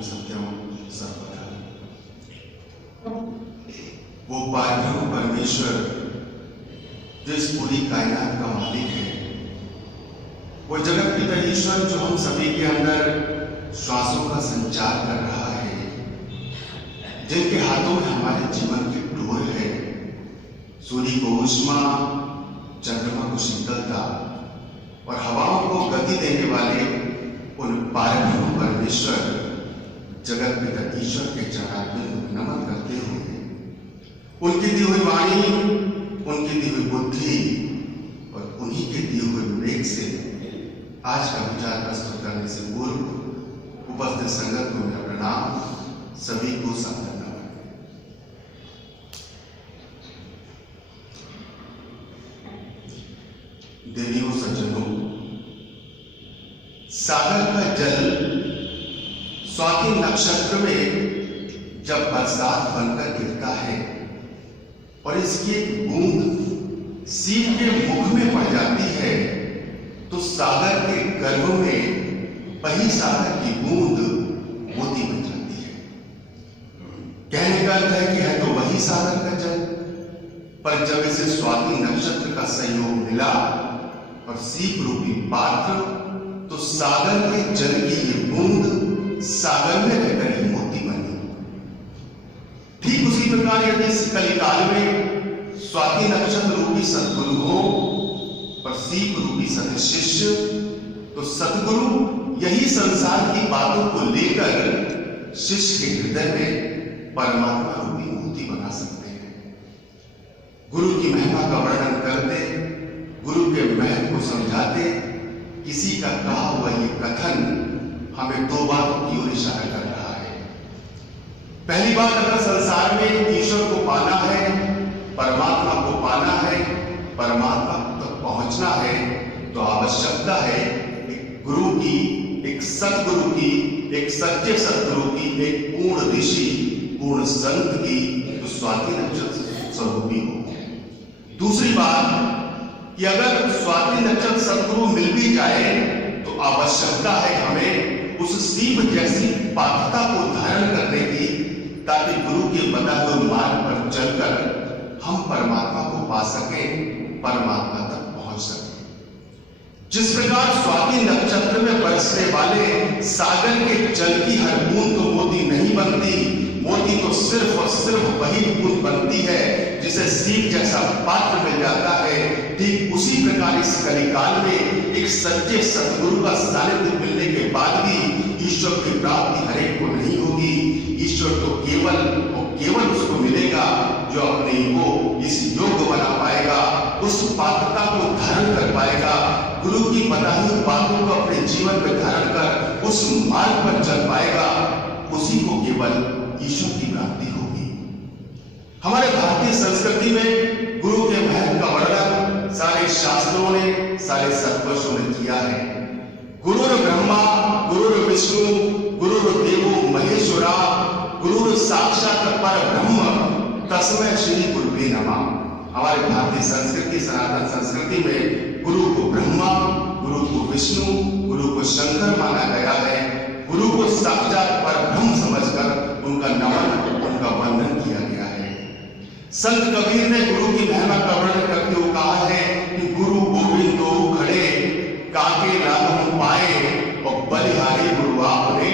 सत्यम सर्वदा। वो पारब्रह्म परमेश्वर जो इस पूरी कायनात का मालिक है, वो जगत पिता ईश्वर जो हम सभी के अंदर श्वासों का संचार कर रहा है, जिनके हाथों में हमारे जीवन की डोर है, सूर्य को ऊष्मा, चंद्रमा को शीतलता और हवाओं को गति देने वाले उन पारब्रह्म परमेश्वर जगत पिता ईश्वर के चरणारविंद में नमन करते हुए उनकी दी हुई वाणी, उनकी दी हुई बुद्धि और उन्हीं के दिए हुए विवेक से आज का विचार प्रस्तुत करने से पूर्व उपस्थित संगत को मेरा प्रणाम, सभी को संगत नमन। देवियों सज्जनों, सागर का जल स्वाति नक्षत्र में जब बरसात बनकर गिरता है और इसकी एक बूंद सीप के मुख में पड़ जाती है, तो सागर के गर्भ में वही सागर की बूंद मोती बन जाती है। कहने का अर्थ है कि है तो वही सागर का जल, पर जब इसे स्वाति नक्षत्र का सहयोग मिला और सीप रूपी पात्र, तो सागर के जल की ये बूंद सागर में रहकर ही मोती बनी। ठीक उसी प्रकार यदि इस कलिकाल में स्वाति नक्षत्र रूपी सतगुरु हो और सीप रूपी सत शिष्य, तो सतगुरु यही संसार की बातों को लेकर शिष्य के हृदय में परमात्मा रूपी मोती बना सकते हैं। गुरु की महिमा का वर्णन करते, गुरु के महत्व को समझाते किसी का कहा हुआ ये कथन हमें दो बातों की ओर इशारा कर रहा है। पहली बात, अगर संसार में ईश्वर को पाना है, परमात्मा को पाना है, परमात्मा तक पहुंचना है, तो आवश्यकता है एक गुरु की, एक सतगुरु की, एक सच्चे सतगुरु की, एक पूर्ण ऋषि, पूर्ण संत की, जो स्वाति नक्षत्र स्वरूपी हो। दूसरी बात कि अगर स्वाति नक्षत्र सतगुरु मिल भी जाए तो आवश्यकता है हमें उस सीप जैसी पात्रता को धारण करने की, ताकि गुरु के बताए हुए मार्ग पर चलकर हम परमात्मा को पा सके, परमात्मा तक पहुंच सके। जिस प्रकार स्वाति नक्षत्र में बरसने वाले सागर के जल की हर बूंद तो मोती नहीं बनती, मोती तो सिर्फ और सिर्फ वही बूंद बनती है जिसे सीप जैसा पात्र मिल जाता है। ठीक उसी प्रकार इस कलिकाल में एक सच्चे सतगुरु का सानिध्य मिलने के बाद भी ईश्वर की प्राप्ति हरेक को नहीं होगी। ईश्वर तो केवल और केवल उसको मिलेगा जो अपने को इस योग बना पाएगा, उस पात्रता को धारण कर पाएगा, गुरु की बताई हुई बातों को अपने जीवन में धारण कर उस मार्ग पर चल पाएगा, उसी को केवल ईश्वर की प्राप्ति होगी। हमारे भारतीय संस्कृति में गुरु के महत्व का वर्णन सारे शास्त्रों ने, सारे सत्पुरुषों ने किया है। गुरुर ब्रह्मा गुरुर विष्णु गुरुर्देवो महेश्वरा गुरुर साक्षात परब्रह्म तस्मै श्री गुरुवे नमः। हमारे भारतीय संस्कृति, सनातन संस्कृति में गुरु को ब्रह्मा, गुरु को विष्णु, गुरु को शंकर माना गया है। गुरु को साक्षात परब्रह्म समझकर उनका नमन, उनका वंदन किया गया है। संत कबीर ने गुरु की महिमा का वर्णन करते हुए कहा है कि गुरु गोविंदो खड़े काके लागू पाए और बलिहारी गुरु आपने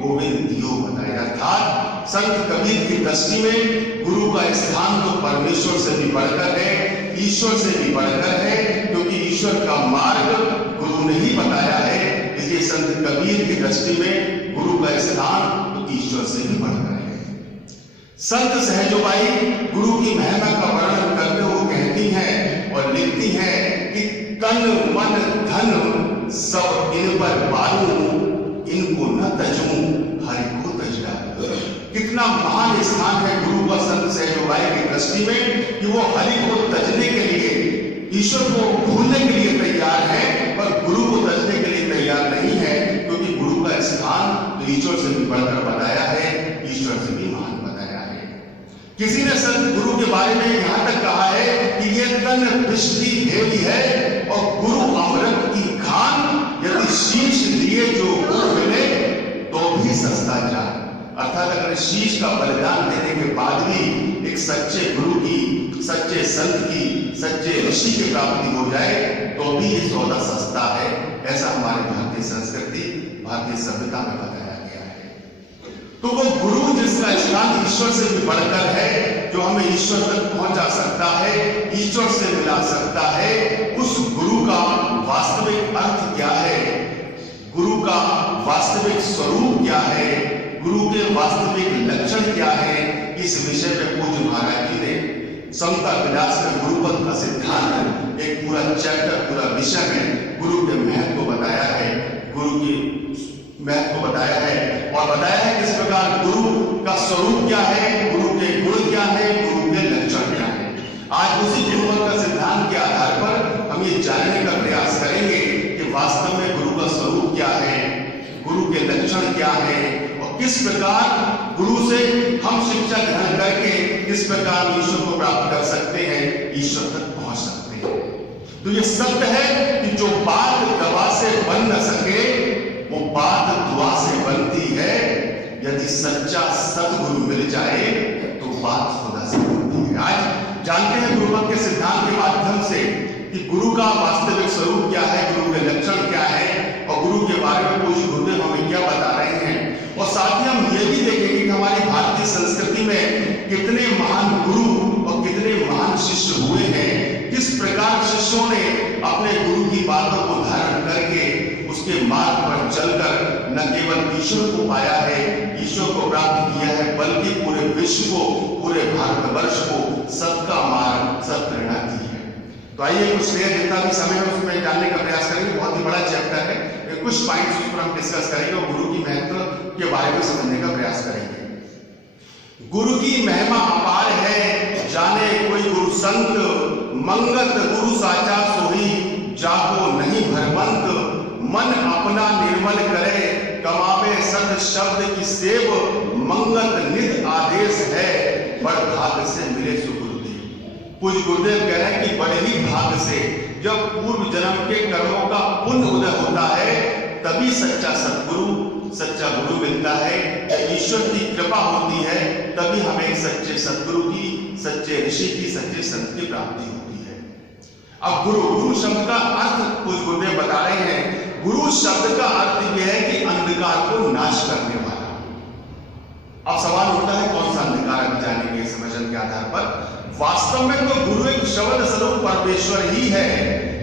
गोविंद दियो बताया। अर्थात संत कबीर की दृष्टि में गुरु का स्थान तो परमेश्वर से भी बढ़कर है, ईश्वर से भी बढ़कर है, क्योंकि ईश्वर का मार्ग गुरु ने ही बताया है। इसलिए संत कबीर की दृष्टि में गुरु का स्थान तो ईश्वर से भी बढ़कर है। संत सहजोबाई गुरु की महिमा का वर्णन करते हुए कहती हैं और लिखती हैं कि तन मन धन सब इन पर बारू, इनको न तजूं हरि को तजना। कितना महान स्थान है गुरु का संत सहजोबाई की दृष्टि में कि वो हरि को तजने के लिए, ईश्वर को भूलने के लिए तैयार है, पर गुरु को तजने के लिए तैयार नहीं है, क्योंकि गुरु का स्थान तो ईश्वर से भी बढ़कर बताया है, ईश्वर से भी महान बताया है। किसी ने सतगुरु के बारे में यहां तक कहा है कि यह तन विष की भेली है और गुरु अमृत की खान, यदि शीश लिए जो गुरु मिले तो भी सस्ता जान। अर्थात अगर शीश का बलिदान देने के बाद भी एक सच्चे गुरु की, सच्चे संत की, सच्चे ऋषि की प्राप्ति हो जाए तो भी ये सौदा सस्ता है। ऐसा हमारे भारतीय संस्कृति, भारतीय सभ्यता में बताया गया है। तो वो गुरु जिसका स्थान ईश्वर से भी बढ़कर है, जो हमें ईश्वर तक पहुंचा सकता है, ईश्वर से मिला सकता है, उस गुरु का वास्तविक अर्थ क्या है, गुरु का वास्तविक स्वरूप क्या है, गुरु के वास्तविक लक्षण क्या है, इस विषय पे पूज्य महाराज जी ने समता विलास में गुरुपद का सिद्धांत एक पूरा चैप्टर, पूरा विषय में गुरु के महत्व को बताया है, गुरु की महत्व को बताया है और बताया है किस प्रकार गुरु का स्वरूप क्या है, गुरु के गुण क्या है, गुरु के लक्षण क्या है। आज उसी गुरुपद का सिद्धांत के आधार पर हम ये जानने का प्रयास करेंगे कि वास्तव में गुरु का स्वरूप क्या है, गुरु के लक्षण क्या है और किस प्रकार गुरु से हम शिक्षा ग्रहण करके किस प्रकार ईश्वर को प्राप्त कर सकते हैं, ईश्वर तक पहुंच सकते हैं। तो ये सत्य है कि जो बात दवा से बन न सके वो बात दुआ से बनती है। यदि सच्चा सतगुरु मिल जाए तो बात खुदा से बनती है। आज जानते हैं गुरुपद के सिद्धांत के माध्यम से कि गुरु का वास्तविक स्वरूप क्या है, गुरु के लक्षण क्या है और गुरु के बारे में पूज्य गुरुदेव हमें क्या बता रहे हैं। और साथ ही हम ये भी देखेंगे कि हमारी भारतीय संस्कृति में कितने महान गुरु और कितने महान शिष्य हुए हैं, किस प्रकार शिष्यों ने अपने गुरु की बातों को धारण करके उसके मार्ग पर चलकर न केवल ईश्वर को पाया है, ईश्वर को प्राप्त किया है, बल्कि पूरे विश्व को, पूरे भारतवर्ष को सबका मार्ग, सब प्रेरणा दी है। तो आइए कुछ देर जितना भी समय है उसमें जानने का प्रयास करेंगे। बहुत ही बड़ा चैप्टर है, कुछ पॉइंट्स उस पर हम डिस्कस करेंगे और गुरु की महत्व के बारे में समझने का प्रयास करेंगे। गुरु की महिमा अपार है, जाने कोई गुरु संत, मंगत गुरु साचा सोही, जाको नहीं भरवंत, मन अपना निर्मल करे, कमावे सत शब्द की सेव, मंगत निध आदेश है, बड़ भाग से मिले सुगुरुदेव। पूज्य गुरुदेव कह रहे हैं कि बड़े ही भाग से, जब पूर्व जन्म के कर्मों का पुण्य उदय होता है तभी सच्चा सतगुरु, सच्चा गुरु मिलता है, ईश्वर की कृपा होती है, तभी हमें एक सच्चे सतगुरु की, सच्चे ऋषि की, सच्चे संत की प्राप्ति होती है। अब गुरु शब्द का अर्थ पूज्य गुरुदेव बता रहे हैं। गुरु शब्द का अर्थ यह है कि अंधकार को नाश करने वाला। अब सवाल उठता है कौन सा अंधकार, अभी जानेंगे इस वचन के आधार पर। वास्तव में तो गुरु एक शब्द स्वरूप परमेश्वर ही है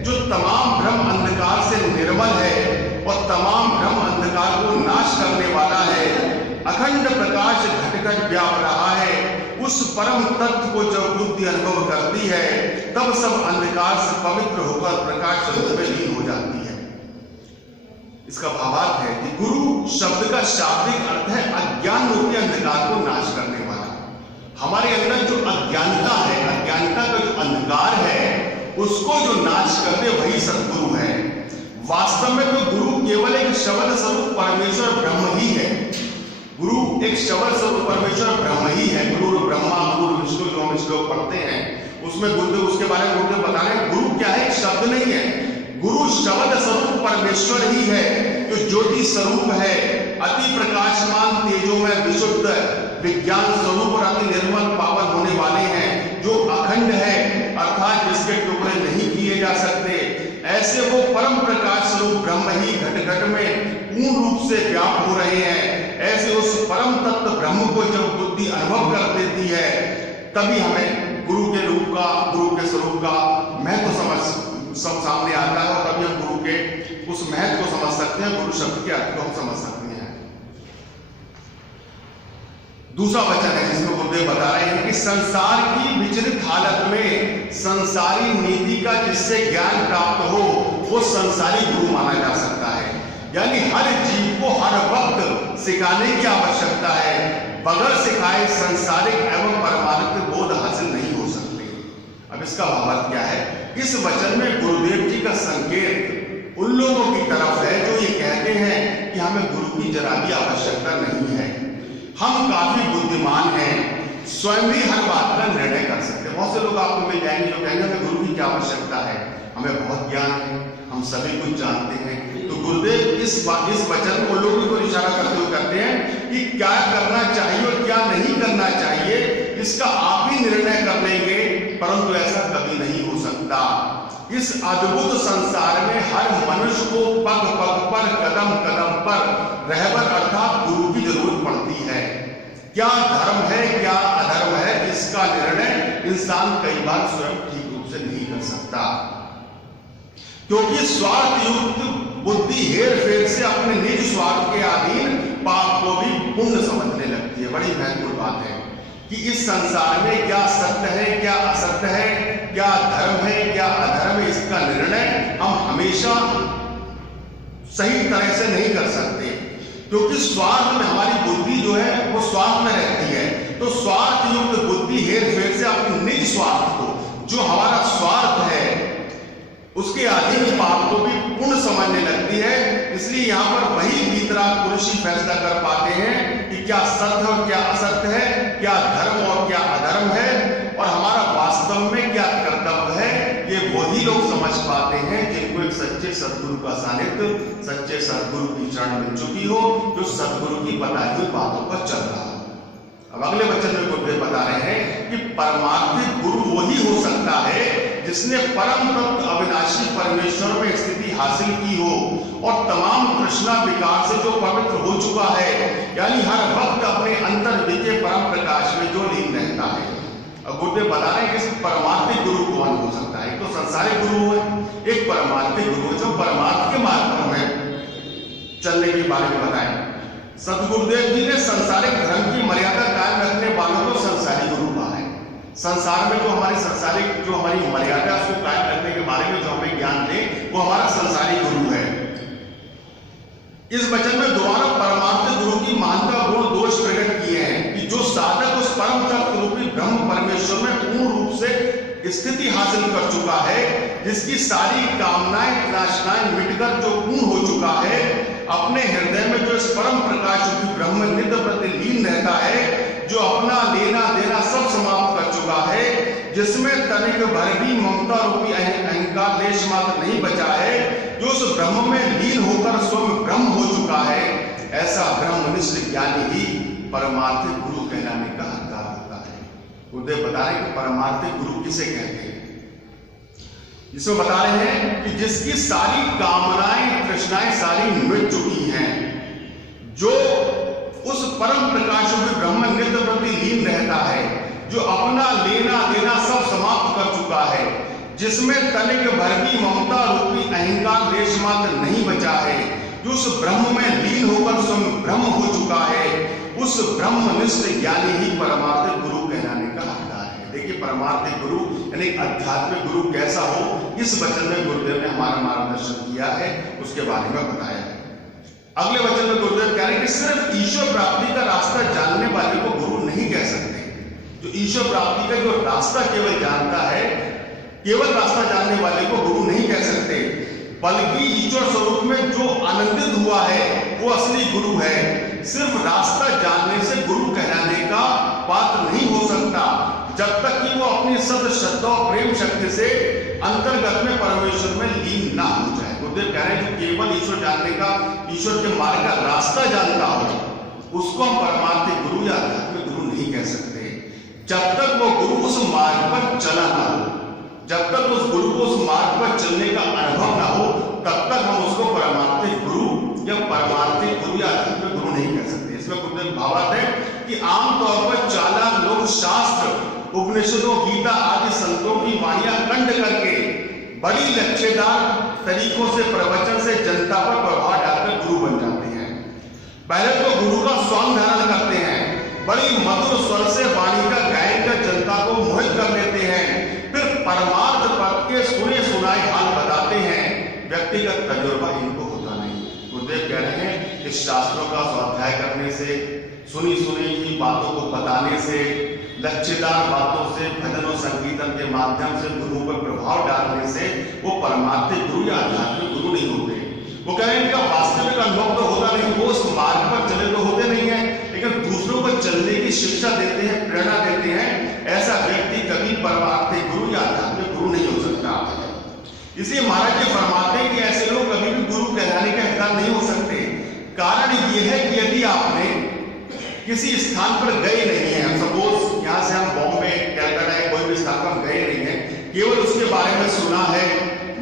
जो तमाम भ्रम अंधकार से निर्मल है और तमाम भ्रम अंधकार को नाश करने वाला है। अखंड प्रकाश घट घट व्याप रहा है। उस परम तत्व को जब बुद्धि अनुभव करती है तब सब अंधकार से पवित्र होकर प्रकाश रूप में लीन हो जाती है। इसका भावार्थ है कि गुरु शब्द का शाब्दिक अर्थ है अज्ञान रूपी अंधकार को नाश करने वाला। हमारे अंदर जो अज्ञानता है, अज्ञानता का जो अंधकार है, उसको जो नाश कर दे वही सतगुरु है। वास्तव में तो गुरु केवल एक शब्द स्वरूप परमेश्वर ब्रह्म ही है। गुरु एक शब्द स्वरूप परमेश्वर ब्रह्म ही है। गुरु ब्रह्मा, गुरु विष्णु, जो हम श्लोक पढ़ते हैं उसमें गुरुदेव उसके बारे में गुरुदेव बता रहे हैं गुरु क्या है, शब्द नहीं है। गुरु शब्द स्वरूप परमेश्वर ही है जो ज्योति स्वरूप है, अति प्रकाशमान, तेजोमय, विशुद्ध, विज्ञान स्वरूप और अति निर्मल पावन होने वाले हैं, जो अखंड है अर्थात जिसके टुकड़े नहीं किए जा सकते। ऐसे वो परम प्रकाश स्वरूप ब्रह्म ही घट घट में पूर्ण रूप से व्याप्त हो रहे हैं। ऐसे उस परम तत्व ब्रह्म को जब बुद्धि अनुभव कर देती है तभी हमें गुरु के रूप का, गुरु के स्वरूप का महत्व सब सामने आता है और तभी हम गुरु के उस महत्व को समझ सकते हैं, गुरु शब्द के अर्थ को हम समझ सकते हैं। दूसरा वचन है जिसमें गुरुदेव बता रहे हैं कि संसार की विचलित हालत में संसारी नीति का जिससे ज्ञान प्राप्त हो वो संसारी गुरु माना जा सकता है। यानी हर जीव को हर वक्त सिखाने की आवश्यकता है। बगैर सिखाए संसारिक एवं परमार्थिक बोध हासिल नहीं हो सकते। अब इसका भावार्थ क्या है? इस वचन में गुरुदेव जी का संकेत उन लोगों की तरफ है जो ये कहते हैं कि हमें गुरु की जरा भी आवश्यकता नहीं है, हम काफी बुद्धिमान हैं, स्वयं ही हर बात का निर्णय कर सकते हैं। बहुत से लोग आपको मिल जाएंगे जो कहेंगे हमें गुरु की क्या आवश्यकता है, हमें बहुत ज्ञान है, हम सभी कुछ जानते हैं। तो गुरुदेव इस वचन को लोगों को इशारा करते हुए करते हैं कि क्या करना चाहिए और क्या नहीं करना चाहिए इसका आप ही निर्णय कर लेंगे, परंतु ऐसा कभी नहीं हो सकता। इस अद्भुत संसार में हर मनुष्य को पग पग पर, कदम कदम पर रहबर अर्थात गुरु की जरूरत पड़ती है। क्या धर्म है क्या अधर्म है इसका निर्णय इंसान कई बार स्वयं ठीक रूप से नहीं कर सकता, क्योंकि स्वार्थ युक्त बुद्धि हेर फेर से अपने निज स्वार्थ के अधीन पाप को भी पुण्य समझने लगती है। बड़ी महत्वपूर्ण बात है कि इस संसार में क्या सत्य है क्या असत्य है, क्या धर्म है क्या अधर्म है, इसका निर्णय हम हमेशा सही तरह से नहीं कर सकते, क्योंकि स्वार्थ में हमारी बुद्धि जो है वो स्वार्थ में रहती है। तो स्वार्थ युक्त बुद्धि हेर फेर से अपने निज स्वार्थ को, जो हमारा स्वार्थ है, उसके अधीन पाप को भी पुण्य समझने लगती है। इसलिए यहाँ पर वही वितराग पुरुष ही फैसला कर पाते हैं कि क्या सत्य और क्या असत्य है, क्या धर्म और क्या अधर्म है, और हमारा वास्तव में क्या कर्तव्य है। ये वही लोग समझ पाते हैं जिनको एक सच्चे सद्गुरु का सानिध्य, सच्चे सद्गुरु की चरण मिल चुकी हो, जो सद्गुरु की बताई हुई बातों पर चल रहा है। अब अगले वचन में गुरुदेव बता रहे हैं कि परमार्थिक गुरु वही हो सकता है जिसने परम तत्व अविनाशी परमेश्वर में स्थिति हासिल की हो और तमाम तृष्णा विकार से जो पवित्र हो चुका है, यानी हर वक्त अपने अंतर के परम प्रकाश में जो लीन रहता है। अब गुरुदेव बता रहे हैं कि परमार्थिक गुरु कौन हो सकता है। एक तो संसारिक गुरु है, एक परमार्थिक गुरु है जो परमार्थ के मार्ग पर हमें चलने के बारे में बताएं। सतगुरुदेव जी ने संसारिक धर्म की मर्यादा कायम रखने वालों को संसारी गुरु कहा है। संसार में जो हमारी संसारिक जो हमारी मर्यादा उसको कायम रखने के बारे में जो हमें ज्ञान दे वो हमारा संसारी गुरु है। इस वचन में दोबारा परमार्थ गुरु की महानता गुण दोष प्रकट किए हैं कि जो साधक उस परम तत्व रूपी ब्रह्म परमेश्वर में पूर्ण रूप से स्थिति हासिल कर चुका है, जिसकी सारी कामनाएं तृष्णाएं मिटकर जो पूर्ण हो चुका है, अपने हृदय में जो इस परम प्रकाश रूपी ब्रह्म नित्य प्रति लीन रहता है, जो अपना लेना देना सब समाप्त कर चुका है, जिसमें तनिक भर भी ममता रूपी अहंकार लेश मात्र नहीं बचा है, जो उस ब्रह्म में लीन होकर स्वयं ब्रह्म हो चुका है, ऐसा ब्रह्मनिष्ठ ज्ञानी ही परमार्थिक गुरु कहलाने का हकदार होता है। गुरुदेव बता रहे हैं कि परमार्थिक गुरु किसे कहते हैं। इसमें बता रहे हैं कि जिसकी सारी कामनाएं तृष्णाएं सारी मिट चुकी हैं, जो उस परम प्रकाश में ब्रह्म नित्य प्रति लीन रहता है, जो अपना लेना देना सब समाप्त कर चुका है, जिसमें तनिक भर भी ममता रूपी अहंकार लेश मात्र नहीं बचा है, जो उस ब्रह्म में लीन होकर स्वयं ब्रह्म हो चुका है, उस ब्रह्मनिष्ठ ज्ञानी ही परमार्थिक गुरु कहलाने का हकदार है। देखिए परमार्थिक गुरु यानी आध्यात्मिक गुरु कैसा हो, इस वचन में गुरुदेव ने हमारा मार्गदर्शन किया है, उसके बारे में बताया है। अगले वचन में गुरुदेव कह रहे हैं कि सिर्फ ईश्वर प्राप्ति का रास्ता जानने वाले को गुरु नहीं कह सकते। जो ईश्वर प्राप्ति का जो रास्ता केवल जानता है, केवल रास्ता जानने वाले को गुरु नहीं कह सकते, बल्कि ईश्वर स्वरूप में जो आनंदित हुआ है वो असली गुरु है। सिर्फ रास्ता जानने से गुरु कहलाने का पात्र नहीं हो सकता जब तक कि वो अपनी सद श्रद्धा और प्रेम शक्ति से अंतर्गत में परमेश्वर में लीन ना हो जाए। गुरुदेव कह रहे हैं कि केवल ईश्वर जानने का, ईश्वर के मार्ग का रास्ता जानता हो, उसको हम परमार्थिक गुरु या आध्यात्मिक गुरु नहीं कह सकते जब तक वो गुरु उस मार्ग पर चला ना हो। जब तक उस गुरु को उस मार्ग पर चलने का अनुभव ना हो, तब तक हम उसको परमार्थिक गुरु या परमार्थिक गुरु या आध्यात्मिक गुरु नहीं कह सकते। इसमें गुरुदेव भावार्थ है कि आमतौर पर चालाक लोग शास्त्र, उपनिषदों, गीता आदि संतों की वाणियां कंठ करके बड़ी लच्छेदार तरीकों से प्रवचन से जनता पर प्रभाव डालकर गुरु बन जाते हैं। पहले तो गुरु का स्वांग धारण करते हैं, बड़ी मधुर स्वर से वाणी का गायन कर जनता को मोहित कर लेते हैं, फिर परमार्थ पद के सुने सुनाए हाल बताते हैं। व्यक्तिगत तजुर्बा इनको होता नहीं। गुरुदेव कह रहे हैं कि शास्त्रों का स्वाध्याय करने से, सुनी सुनी की बातों को बताने से, लच्छेदार बातों से, भजन और संकीर्तन के माध्यम से गुरु पर प्रभाव डालने से वो परमार्थिक गुरु या आध्यात्मिक गुरु नहीं होते। वो कह रहे हैं इनका वास्तविक अनुभव तो होता नहीं, वो उस मार्ग पर चले तो होते नहीं है, लेकिन दूसरों को चलने की शिक्षा देते हैं, प्रेरणा देते हैं। ऐसा व्यक्ति कभी परमार्थिक गुरु या आध्यात्मिक गुरु नहीं हो सकता। इसलिए महाराज जी फरमाते हैं कि ऐसे लोग कभी भी गुरु कहलाने के हकदार नहीं हो सकते। कारण यह है कि यदि आपने किसी स्थान पर गए नहीं है, सपोज यहाँ से हम बॉम्बे, कलकत्ता या कोई भी स्थान पर गए नहीं है, केवल उसके बारे में सुना है,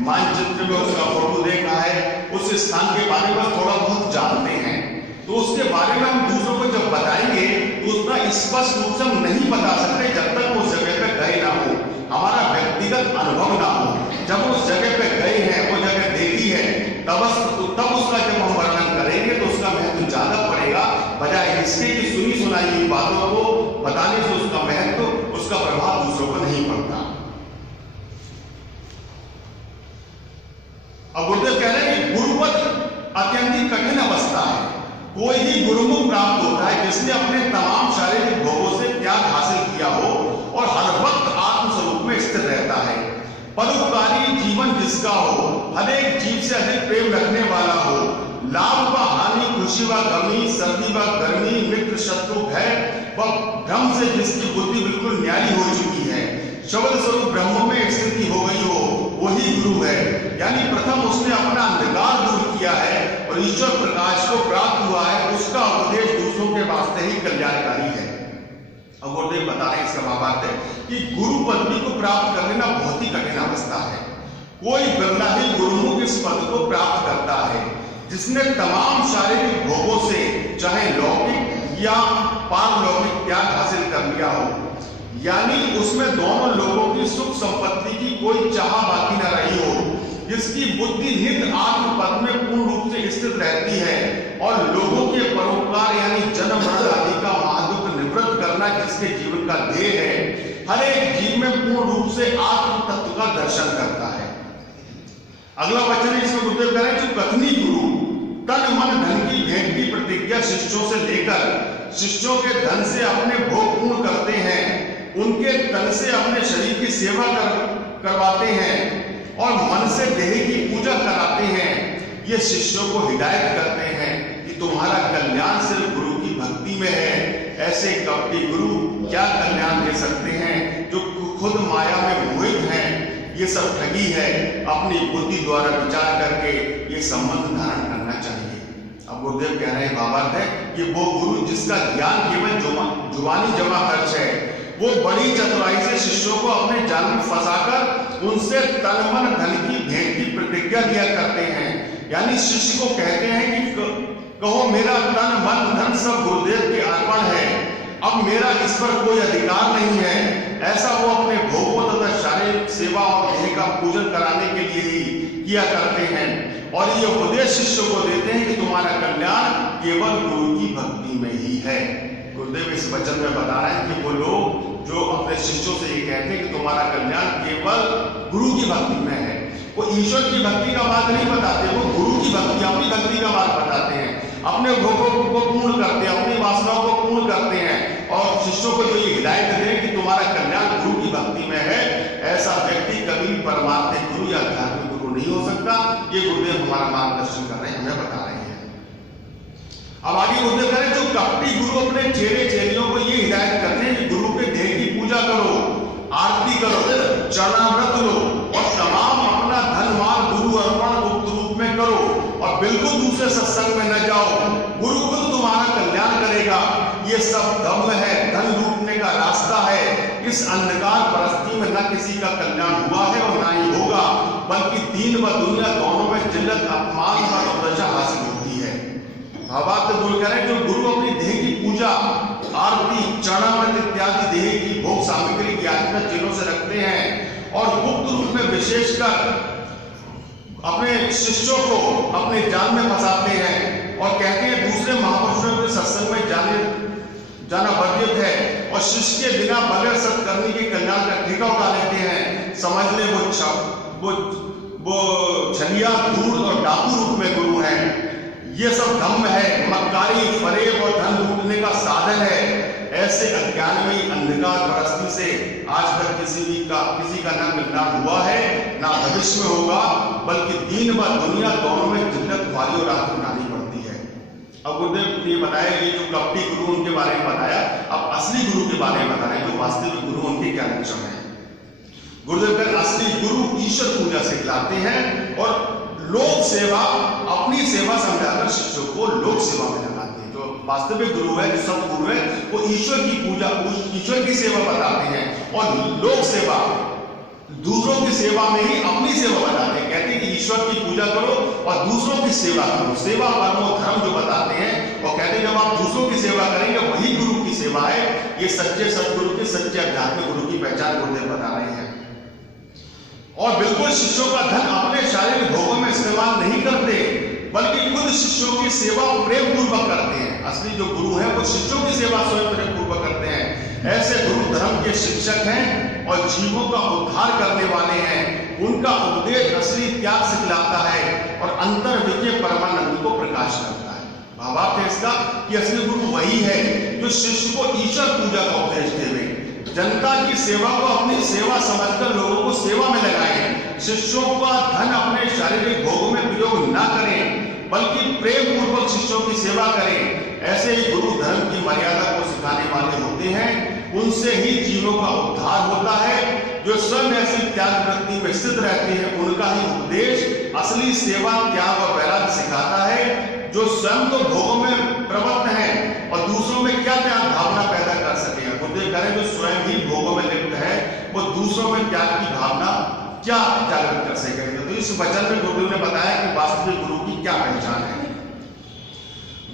मानचित्र में उसका फोटो देखा है, उस स्थान के बारे में थोड़ा बहुत जानते हैं, तो उसके बारे में हम दूसरों को जब बताएंगे तो उतना स्पष्ट रूप से हम नहीं बता सकते जब तक वो उस जगह पर गए ना हो, हमारा व्यक्तिगत अनुभव ना हो। जब उस जगह पे गए हैं, वो जगह देखी है, तब उसका जब हम वर्णन करेंगे तो उसका महत्व ज्यादा पड़ेगा, बजाय इसके कि सुनी सुनाई हुई बातों को बताने से उसका महत्व, उसका प्रभाव दूसरों पर नहीं पड़ता। अब गुरुदेव कह रहे हैं कि गुरुपद अत्यंत कठिन अवस्था है। कोई ही गुरुमुख प्राप्त होता है जिसने अपने तमाम शारीरिक भोगों से त्याग हासिल किया हो और हर वक्त आत्मस्वरूप में स्थिर रहता है। परोपकारी जीवन जिसका हो, हर एक जीव से अधिक प्रेम रखने वाला हो, लाभ व हानि, खुशी व गमी, सर्दी व गर्मी, मित्र शत्रु भय व भ्रम से जिसकी बुद्धि बिल्कुल न्यारी हो चुकी है, शब्द स्वरूप ब्रह्म में स्थिति हो गई हो, वही गुरु है। यानी प्रथम उसने अपना अंधकार दूर किया है और ईश्वर प्रकाश को प्राप्त हुआ है, उसका उपदेश दूसरों के वास्ते ही कल्याणकारी है। अब गुरुदेव बता रहे हैं, इसका भावार्थ है कि गुरु पदवी को प्राप्त कर लेना बहुत ही कठिन अवस्था है। कोई बिरला ही गुरुमुख इस पद को प्राप्त करता है जिसने तमाम शारीरिक भोगों से, चाहे लौकिक या पारलौकिक, त्याग हासिल कर लिया हो, यानी उसमें दोनों लोगों की सुख संपत्ति की कोई चाह बाकी न रही हो, जिसकी बुद्धि नित्य आत्म पद में पूर्ण रूप से स्थित रहती है और लोगों के परोपकार यानी जन्म मरण आदि का महादुख निवृत्त करना जिसके जीवन का ध्येय है, हर एक जीव में पूर्ण रूप से आत्म तत्व का दर्शन करता है। अगला वचन है, इसमें गुरुदेव कह रहे हैं, जो कथनी गुरु तन मन धन की भेंट की प्रतिज्ञा शिष्यों से लेकर शिष्यों के धन से अपने भोग पूर्ण करते हैं, उनके तन से अपने शरीर की सेवा करवाते हैं और मन से देह की पूजा कराते हैं, ये शिष्यों को हिदायत करते हैं कि तुम्हारा कल्याण सिर्फ गुरु की भक्ति में है। ऐसे कपटी गुरु क्या कल्याण दे सकते हैं जो खुद माया में मोहित हैं। ये सब ठगी है, अपनी बुद्धि द्वारा विचार करके ये संबंध धारण करना चाहिए। अब गुरुदेव कह रहे हैं, भावार्थ है कि वो गुरु जिसका ज्ञान केवल जुबानी जमा खर्च है, वो बड़ी चतुराई से शिष्यों को अपने जाल में फंसाकर उनसे तन मन धन की भेंट की प्रतिज्ञा दिया करते हैं। यानी शिष्य को कहते हैं कि कहो मेरा तन मन धन सब गुरुदेव के अर्पण है, अब मेरा इस पर कोई अधिकार नहीं है। ऐसा वो अपने भोगों तथा शारीरिक सेवा और देह का पूजन कराने के लिए ही किया करते हैं और ये उपदेश शिष्य को देते हैं कि तुम्हारा कल्याण केवल गुरु की भक्ति में ही है। गुरुदेव इस वचन में बता रहे हैं कि वो लोग जो अपने शिष्यों से ये कहते हैं कि तुम्हारा कल्याण केवल गुरु की भक्ति में है, वो ईश्वर की भक्ति का मार्ग नहीं बताते, वो गुरु की भक्ति, अपनी भक्ति का मार्ग बताते हैं, अपने भोगों को पूर्ण करते हैं, अपनी वासनाओं को पूर्ण करते हैं और शिष्यों को जो ये हिदायत दें कि तुम्हारा कल्याण गुरु की भक्ति में है, ऐसा व्यक्ति कभी परमार्थिक गुरु या आध्यात्मिक गुरु नहीं हो सकता। ये गुरुदेव हमारा मार्गदर्शन कर रहे हैं, हमें बता रहे हैं। अब आगे गुरुदेव कह रहे हैं, जो कपटी गुरु अपने चेले चेलियों को ये हिदायत करते हैं कि गुरु के देह की पूजा करो, आरती करो, चरणामृत लो और तमाम अपना धन माल गुरु अर्पण गुप्त रूप में करो और बिल्कुल दूसरे सत्संग में न जाओ, गुरु खुद तुम्हारा कल्याण करेगा। ये सब धम्म है, धन लूटने का रास्ता है। इस अंधकार परस्ती में न किसी का कल्याण हुआ है और ना ही होगा, बल्कि दीन व दुनिया दोनों में जिल्लत, अपमान और दशा हासिल होती है। भावार्थ गुरु कह रहे हैं, जो गुरु अपनी देह की पूजा, आरती, चरणामृत इत्यादि देह की भोग सामग्री ज्ञात चीजों से रखते हैं और गुप्त रूप में विशेषकर अपने शिष्यों को अपने जाल में फंसाते हैं और कहते हैं दूसरे महापुरुषों के सत्संग में जाना वर्जित है और शिष्य के बिना बगैर सत्कर्मी के कल्याण का ठेका उठा लेते हैं। समझ ले वो छलिया, दूर और डाकू रूप में गुरु हैं। ये सब धम्म है, मक्कारी, फरेब और धन लूटने का साधन है। ऐसे अज्ञान में अंधकार परस्ती से आज तक किसी का न कल्याण हुआ है, न ना भविष्य में होगा, बल्कि दीन व दुनिया दोनों में जिल्लत वाली और रात उठानी पड़ती है। अब गुरुदेव ये बताया, ये जो कपटी गुरु उनके बारे में बताया, अब असली गुरु के बारे में बता रहे हैं, जो वास्तविक गुरु उनके क्या लक्षण है। गुरुदेव का असली गुरु ईश्वर पूजा सिखलाते हैं और लोक सेवा, अपनी सेवा समझाकर शिष्यों को लोक सेवा में लगाते हैं। जो वास्तविक गुरु है, जो सतगुरु है, वो ईश्वर की पूजा, ईश्वर की सेवा बताते हैं और लोक सेवा, दूसरों की सेवा में ही अपनी सेवा बताते हैं। कहते हैं कि ईश्वर की पूजा करो और दूसरों की सेवा करो। सेवा परमो धर्म जो बताते हैं, और कहते हैं जब आप दूसरों की सेवा करेंगे वही गुरु की सेवा है। ये सच्चे सतगुरु के, सच्चे अध्यात्मिक गुरु की पहचान गुरुदेव बता रहे हैं। और बिल्कुल शिष्यों का धन अपने शारीरिक भोगों में इस्तेमाल नहीं करते, बल्कि खुद शिष्यों की सेवा प्रेम पूर्वक करते हैं। असली जो गुरु है वो शिष्यों की सेवा स्वयं प्रेम पूर्वक करते हैं। ऐसे गुरु धर्म के शिक्षक हैं और जीवों का उद्धार करने वाले हैं। उनका उपदेश असली त्याग सिखलाता है और अंतर विजय परमानंद को प्रकाश करता है। भावार्थ है इसका कि असली गुरु वही है जो शिष्य को ईश्वर पूजा का उपदेश देवे, जनता की सेवा को अपनी सेवा समझकर लोगों को सेवा में लगाएं, शिष्यों का धन अपने शारीरिक भोगों में प्रयोग न करें, बल्कि प्रेम पूर्वक शिष्यों की सेवा करें। ऐसे ही गुरु धर्म की मर्यादा को सिखाने वाले होते हैं। उनसे ही जीवों का उद्धार होता है। जो स्वयं ऐसी त्याग वृत्ति में स्थित रहते हैं, उनका ही उपदेश असली सेवा, त्याग और वैराग्य सिखाता है। जो स्वयं तो भोगों में प्रवृत्त है और दूसरों में क्या त्याग भावना पैदा कर सकेगा। गुरुदेव कह रहे हैं जो स्वयं ही भोगों में लिप्त है, वो दूसरों में त्याग की भावना क्या जागृत कर सकेगा। तो इस वचन में गुरुदेव ने बताया कि वास्तविक गुरु की क्या पहचान है।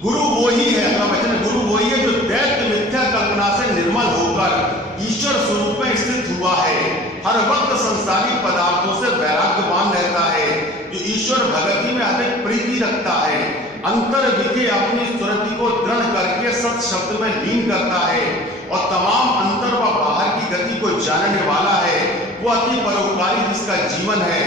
गुरु वही है, अगला वचन, गुरु वही है जो दैत्य मिथ्या कल्पना से निर्मल होकर ईश्वर स्वरूप में स्थित हुआ है। हर वक्त संसारी पदार्थों से वैराग्यवान रहता है, जो ईश्वर भगति में अधिक प्रीति रखता है। अंतर विखे अपनी सुरति को दृढ़ करके सत शब्द में लीन करता है और तमाम अंतर व बाहर की गति को जानने वाला है। वो अति परोपकारी जिसका जीवन है,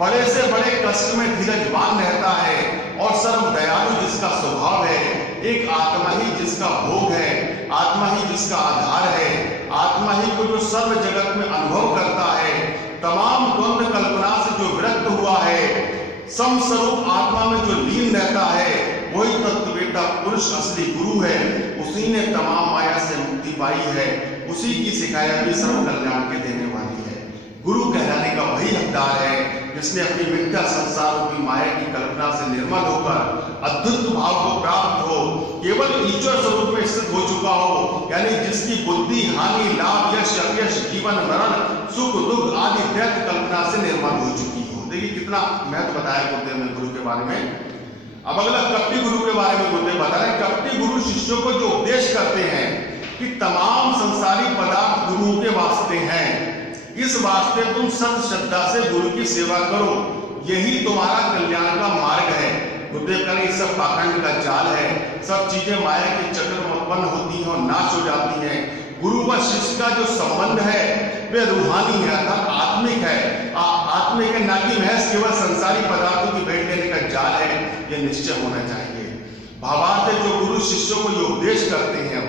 बड़े से बड़े कष्ट में धीरजवान रहता है और सर्व दयालु जिसका स्वभाव है। एक आत्मा ही जिसका भोग है, आत्मा ही जिसका आधार है, आत्मा ही को जो सर्व जगत में अनुभव करता है। तमाम द्वंद्व कल्पना से जो विरक्त हुआ है, समस्वरूप आत्मा में जो लीन रहता है, वही तत्ववेता पुरुष असली गुरु है। उसी ने तमाम माया से मुक्ति पाई है, उसी की शिकायत भी सर्व कल्याण के देने वाली है। गुरु कहलाने का वही हकदार है जिसने अपनी मिथ्या संसार रूपी माया की कल्पना से निर्मल होकर अद्भुत भाव को प्राप्त हो, केवल ईश्वर स्वरूप में स्थित हो चुका हो, यानी जिसकी बुद्धि हानि, लाभ, यश, अपयश, जीवन, मरण, सुख, दुख आदि दैत्य कल्पना से निर्मल हो चुकी हो। देखिए कितना महत्व बताया गुरुदेव ने गुरु के बारे में। अब अगला कपटी गुरु के बारे में गुरुदेव बता रहे हैं। कपटी गुरु शिष्यों को जो उपदेश करते हैं कि तमाम संसारी पदार्थ गुरुओं के वास्ते हैं, इस वास्ते तुम सत श्रद्धा से गुरु की सेवा करो, यही तुम्हारा कल्याण का मार्ग है। गुरुदेव कह रहे हैं सब पाखंड का जाल है, सब चीजें माया के चक्र में उत्पन्न होती हैं और नाश हो जाती हैं। गुरु व शिष्य का जो संबंध है वे रूहानी है, अर्थात आत्मिक है। आत्मिक है, ना कि महज केवल संसारी पदार्थों की भेंट लेने का जाल है, यह निश्चय होना चाहिए। भावार्थ है जो गुरु शिष्यों को ये उपदेश करते हैं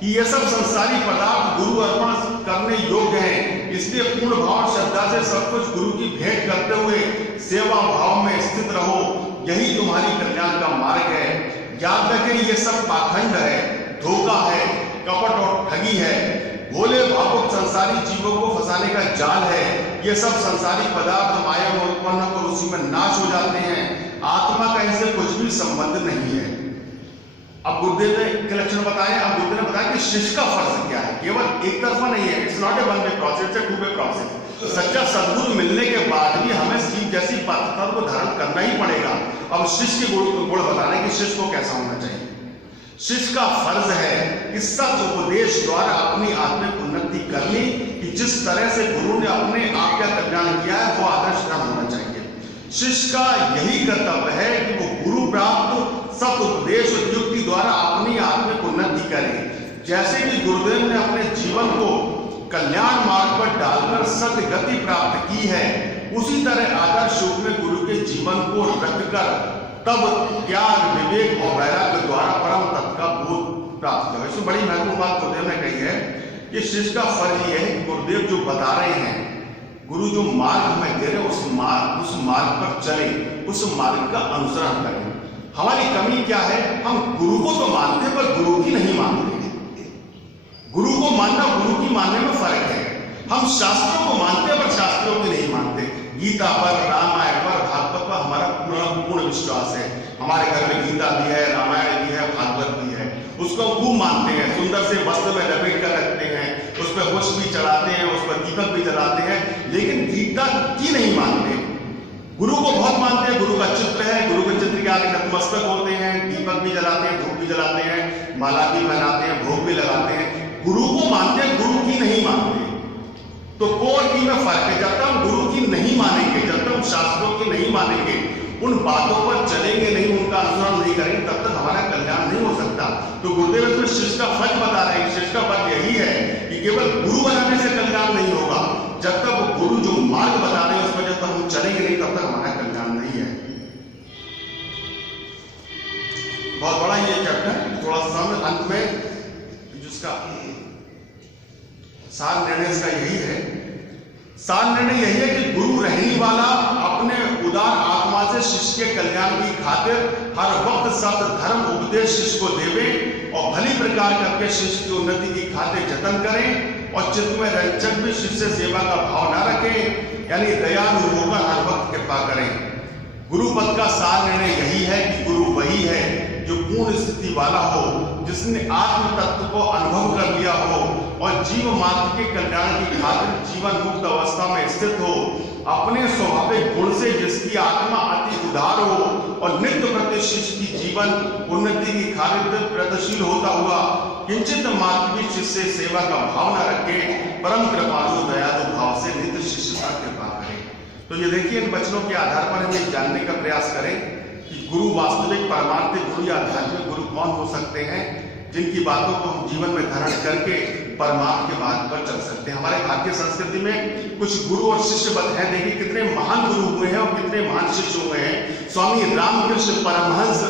कि ये सब संसारी पदार्थ गुरु अर्पण करने योग्य हैं, इसलिए पूर्ण भाव श्रद्धा से सब कुछ गुरु की भेंट करते हुए सेवा भाव में स्थित रहो, यही तुम्हारी कल्याण का मार्ग है। याद रखें ये सब पाखंड है, धोखा है, कपट और ठगी है, भोले भावुक संसारी जीवों को फंसाने का जाल है। ये सब संसारी पदार्थ माया में उत्पन्न होकर उसी में नाश हो जाते हैं। आत्मा का इनसे कुछ भी संबंध नहीं है। अब गुरुदेव ने के लक्षण बताए। अब गुरुदेव ने बताया कि शिष्य का फर्ज क्या है। केवल एक तरफा नहीं है, it's not a one way process, it's a two way process. सच्चा सद्गुरु मिलने के बाद भी हमें सीख जैसी पद्धति को धारण करना ही पड़ेगा। अब शिष्य के गुण बताने कि शिष्य को कैसा होना चाहिए। शिष्य का फर्ज है कि सत उपदेश द्वारा अपनी आत्मिक उन्नति करनी, कि जिस तरह से गुरु ने अपने आप का कल्याण किया है वो आदर्श क्रम होना चाहिए। शिष्य का यही कर्तव्य है कि वो गुरु प्राप्त सत उपदेश और युक्ति द्वारा अपनी आत्मिक उन्नति करे। जैसे कि गुरुदेव ने अपने जीवन को कल्याण मार्ग पर डालकर सत्य गति प्राप्त की है, उसी तरह आदर्श रूप में गुरु के जीवन को रखकर तब त्याग, विवेक और वैराग्य द्वारा परम तत्व का बोध प्राप्त हो। इसमें बड़ी महत्वपूर्ण बात गुरुदेव ने कही है कि शिष्य का फर्ज यह है कि गुरुदेव जो बता रहे हैं, गुरु जो मार्ग हमें दे रहे उस मार्ग पर चले, उस मार्ग का अनुसरण करें। हमारी कमी क्या है, हम गुरु को तो मानते हैं पर गुरु की नहीं मानते। गुरु को मानना गुरु की मानने में फर्क है। हम शास्त्रों को मानते हैं पर शास्त्रों की नहीं मानते। गीता पर, रामायण पर, भागवत पर हमारा पूर्ण विश्वास है। हमारे घर में गीता भी है, रामायण भी है, भागवत भी है, उसको खूब मानते हैं। सुंदर से वस्त्र में लपेट कर रखते हैं, उस पर पुष्प भी चढ़ाते हैं, उस पर दीपक भी जलाते हैं, लेकिन गीता की नहीं मानते। गुरु को बहुत मानते हैं, गुरु का चित्र है, गुरु के चित्र के आगे नतमस्तक होते हैं, दीपक भी जलाते हैं, धूप भी जलाते हैं, माला भी पहनाते हैं, भोग भी लगाते हैं। गुरु को मानते हैं, गुरु की नहीं मानते। तो को और की में फर्क है। जब तक हम गुरु की नहीं मानेंगे, जब तक हम शास्त्रों की नहीं मानेंगे, उन बातों पर चलेंगे नहीं, उनका अनुसरण नहीं करेंगे, तब तक हमारा कल्याण नहीं हो सकता। तो गुरुदेव इसमें शिष्य का फर्ज बता रहे हैं। शिष्य का फर्ज यही है कि केवल गुरु बनाने से कल्याण नहीं होगा। जब तक वो गुरु जो मार्ग बता रहे हैं उस पर जब तक हम चलेंगे नहीं, तब तक हमारा कल्याण नहीं है। बहुत बड़ा ये चैप्टर है। थोड़ा सा अंत में जिसका सार निर्णय इसका यही है, सार निर्णय यही है कि गुरु रहने वाला अपने उदार आत्मा से शिष्य के कल्याण की खातिर हर वक्त सत्य धर्म उपदेश शिष्य को देवे और भली प्रकार करके शिष्य की उन्नति की खातिर जतन करें और चित्त में रंजक भी शिष्य सेवा का भाव न रखें, यानी दयालु होकर हर वक्त कृपा करें। गुरु पद का सार निर्णय यही है कि गुरु वही है जो पूर्ण स्थिति वाला हो, जिसने आत्म तत्व को अनुभव कर लिया हो और जीव मात्र के कल्याण की खातिर जीवन मुक्त अवस्था में स्थित हो, अपने स्वाभाविक गुण से जिसकी आत्मा अति उदार हो और नित्य प्रति शिष्य की जीवन उन्नति की खातिर प्रगतिशील होता हुआ किंचित मात्र भी शिष्य सेवा का भाव न रखे, परम कृपालु दयालु भाव से नित्य शिष्य का कृपा करे। तो ये देखिए, इन वचनों के आधार पर हम ये जानने का प्रयास करें कि गुरु वास्तविक परमार्थिक गुरु या आध्यात्मिक गुरु कौन हो सकते हैं, जिनकी बातों को हम जीवन में धारण करके परमार्थ के मार्ग पर चल सकते हैं। हमारे भारतीय संस्कृति में कुछ गुरु और शिष्य बद हैं। देखिए कितने महान गुरु हुए हैं और कितने महान शिष्य हुए हैं। स्वामी रामकृष्ण परमहंस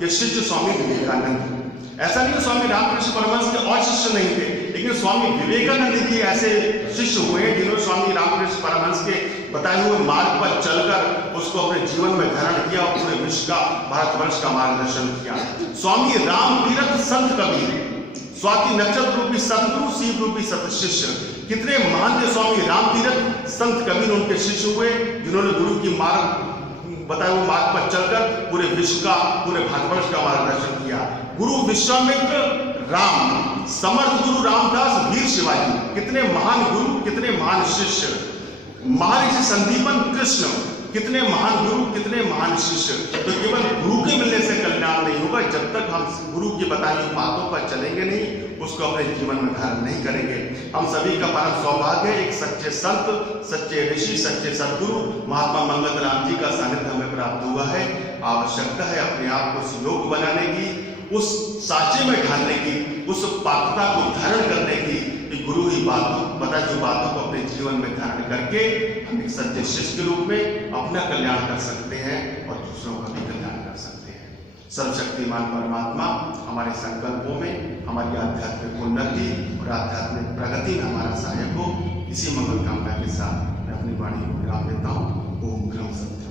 के शिष्य स्वामी विवेकानंद। ऐसा नहीं है स्वामी रामकृष्ण परमहंस के और शिष्य नहीं थे, लेकिन स्वामी विवेकानंद जी ऐसे शिष्य हुए हैं जिन्होंने स्वामी रामकृष्ण परमहंस के बताए हुए मार्ग पर चलकर उसको अपने जीवन में धारण किया और पूरे विश्व का, भारतवर्ष का मार्गदर्शन किया। स्वामी राम तीरथ संत कबीर, स्वाति नक्षत्र रूपी सतगुरु, शिव रूपी सत शिष्य, कितने महान थे स्वामी राम तीरथ संत कबीर, उनके शिष्य हुए जिन्होंने गुरु की मार्ग बताए हुए मार्ग पर चलकर पूरे विश्व का, पूरे भारतवर्ष का मार्गदर्शन किया। गुरु विश्वामित्र राम, समर्थ गुरु रामदास, वीर शिवाजी, कितने महान गुरु, कितने महान शिष्य। महर्षि संदीपन कृष्ण, कितने महान गुरु, कितने महान शिष्य। तो केवल गुरु के मिलने से कल्याण नहीं होगा, जब तक हम गुरु की बताई हुई बातों पर चलेंगे नहीं, उसको अपने जीवन में धारण नहीं करेंगे। हम सभी का परम सौभाग्य है, एक सच्चे संत, सच्चे ऋषि, सच्चे सदगुरु महात्मा मंगल राम जी का सानिध्य हमें प्राप्त हुआ है। आवश्यकता है अपने आप को उस योग बनाने की, उस साचे में ढालने की, उस पात्रता को धारण करने की कि गुरु की बातों, बताई हुई बातों को अपने जीवन में धारण करके हम एक सच्चे शिष्य के रूप में अपना कल्याण कर सकते हैं और दूसरों का भी कल्याण कर सकते हैं। सर्वशक्तिमान परमात्मा हमारे संकल्पों में, हमारी आध्यात्मिक उन्नति और आध्यात्मिक प्रगति में हमारा सहायक हो। इसी मंगल कामना के साथ मैं अपनी वाणी को विराम देता हूँ। ओम ग्रह सत्य।